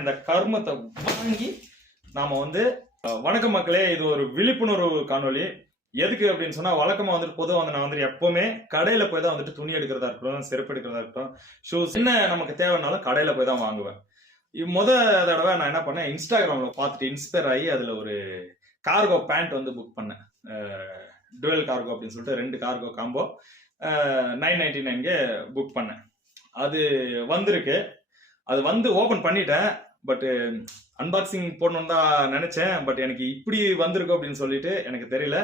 இந்த கர்மத்தை வாங்கி நாம வணக்கம் மக்களே, இது ஒரு விழிப்புணர்வு காணொலி. எதுக்கு அப்படின்னு சொன்னா, வழக்கமா பொதுவாக நான் எப்பவுமே கடையில போய் தான் துணி எடுக்கிறதா இருக்கட்டும், செருப்பு எடுக்கிறதா இருக்கட்டும், ஷூஸ் என்ன நமக்கு தேவைன்னாலும் கடையில போய் தான் வாங்குவேன். தடவை நான் என்ன பண்ணேன், இன்ஸ்டாகிராம்ல பார்த்துட்டு இன்ஸ்பயர் ஆகி அதுல ஒரு கார்கோ பேண்ட் புக் பண்ணேன். டுவெல் கார்கோ அப்படின்னு சொல்லிட்டு 2 கார்கோ காம்போ 999 புக் பண்ணேன். அது வந்திருக்கு. அது ஓபன் பண்ணிட்டேன். பட் அன்பாக்சிங் போடணும்னு தான் நினைச்சேன். பட் எனக்கு இப்படி வந்திருக்கு அப்படின்னு சொல்லிட்டு எனக்கு தெரியல.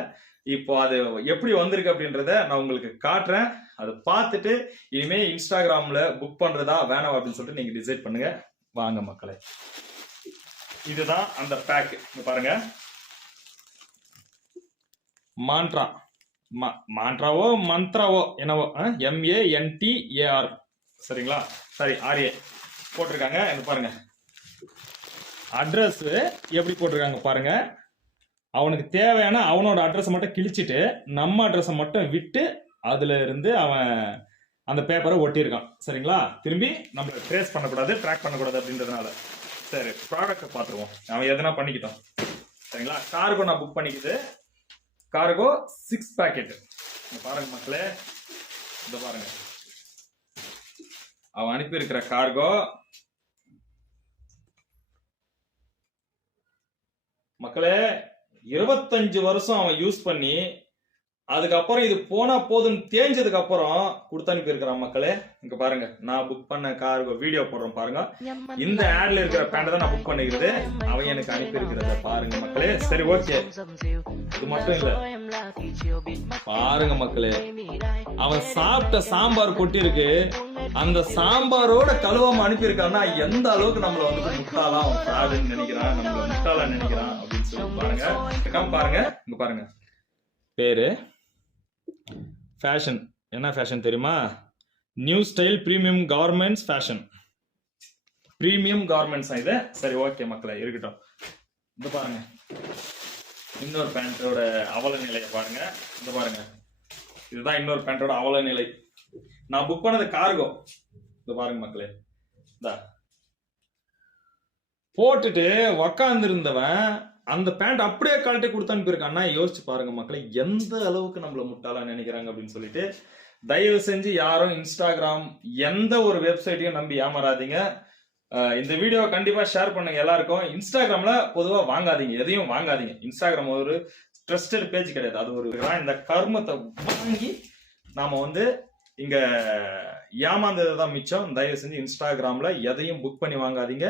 இப்போ அது எப்படி வந்திருக்கு அப்படின்றத நான் உங்களுக்கு காட்டுறேன். அதை பார்த்துட்டு இனிமே இன்ஸ்டாகிராம்ல புக் பண்றதா வேணாம் அப்படின்னு சொல்லிட்டு நீங்க டிசைட் பண்ணுங்க. வாங்க மக்களே, இதுதான் அந்த பேக். பாருங்க, மாண்ட்ராவோ மந்த்ராவோ என்னவோ, MANTAR சரிங்களா? சரி, RA போட்டிருக்காங்க. பாருங்க, அட்ரஸ் எப்படி போட்டிருக்காங்க பாருங்க. அவனுக்கு தேவையான அவனோட அட்ரஸ் மட்டும் கிழிச்சிட்டு நம்ம அட்ரஸை மட்டும் விட்டு அதுல இருந்து அவன் அந்த பேப்பரை ஒட்டியிருக்கான். சரிங்களா? திரும்பி நம்ம ட்ரேஸ் பண்ணக்கூடாது, ட்ராக் பண்ணக்கூடாது அப்படின்றதுனால. சரி, ப்ராடக்ட் பார்த்துருவோம். அவன் எதனா பண்ணிக்கிட்டோம். சரிங்களா? கார்கோ நான் புக் பண்ணிக்கிது. Cargo 6 packet. பாருங்க மக்களே, இந்த பாருங்க, அவன் அனுப்பி இருக்கிற கார்கோ. மக்களே, 25 வருஷம் அவன் யூஸ் பண்ணி அதுக்கப்புறம் இது போனா போதுன்னு தேஞ்சதுக்கு அப்புறம் கொடுத்து அனுப்பி இருக்கிறான். மக்களே, இங்க பாருங்க, நான் புக் பண்ண கார்கோ வீடியோ போடுறோம் பாருங்க. இந்த ஆட்ல இருக்கிற பேண்ட் தான் நான் புக் பண்ணிக்கிறது. அவன் எனக்கு அனுப்பி இருக்கிறத பாருங்க மக்களே. சரி, ஓகே, இது மட்டும் இல்ல, பாருங்க மக்களே, அவன் சாப்பிட்ட சாம்பார் கொட்டி இருக்கு. அந்த சாம்பாரோட கழுவாம அனுப்பியிருக்கான்னா எந்த அளவுக்கு நம்மள முட்டாளா ஃப்ராடுன்னு நினைக்கிறான், நம்மள முட்டாளா நினைக்கிறான் அப்படின்னு சொல்லி பாருங்க. பாருங்க, இங்க பாருங்க, பேரு ஃபேஷன். என்ன ஃபேஷன் தெரியுமா? New style premium garments fashion. Premium garments இது. சரி, ஓகே மக்களே, இருக்கட்டும். இந்த பாருங்க, இன்னொரு பேண்டோட அவல நிலையை பாருங்க. இந்த பாருங்க, இதுதான் இன்னொரு பேண்டோட அவல நிலை. நான் புக் பண்ணது கார்கோ. இந்த பாருங்க மக்களே, போட்டுட்டு உக்காந்து இருந்தவன் அந்த பேண்ட் அப்படியே கழட்டி கொடுத்து அனுப்பியிருக்கான்னா யோசிச்சு பாருங்க மக்களே, எந்த அளவுக்கு நம்மள முட்டாளா நினைக்கிறாங்க அப்படின்னு சொல்லிட்டு. தயவு செஞ்சு யாரும் இன்ஸ்டாகிராம் எந்த ஒரு வெப்சைட்டையும் நம்பி ஏமாறாதீங்க. இந்த வீடியோவை கண்டிப்பா ஷேர் பண்ணுங்க எல்லாருக்கும். இன்ஸ்டாகிராம்ல பொதுவா வாங்காதீங்க, எதையும் வாங்காதீங்க. இன்ஸ்டாகிராம் ஒரு ட்ரஸ்டட் பேஜ் கிடையாது. அது ஒரு இந்த கர்மத்தை வாங்கி நாம இங்க ஏமாந்தது தான் மிச்சம். தயவு செஞ்சு இன்ஸ்டாகிராம்ல எதையும் புக் பண்ணி வாங்காதீங்க.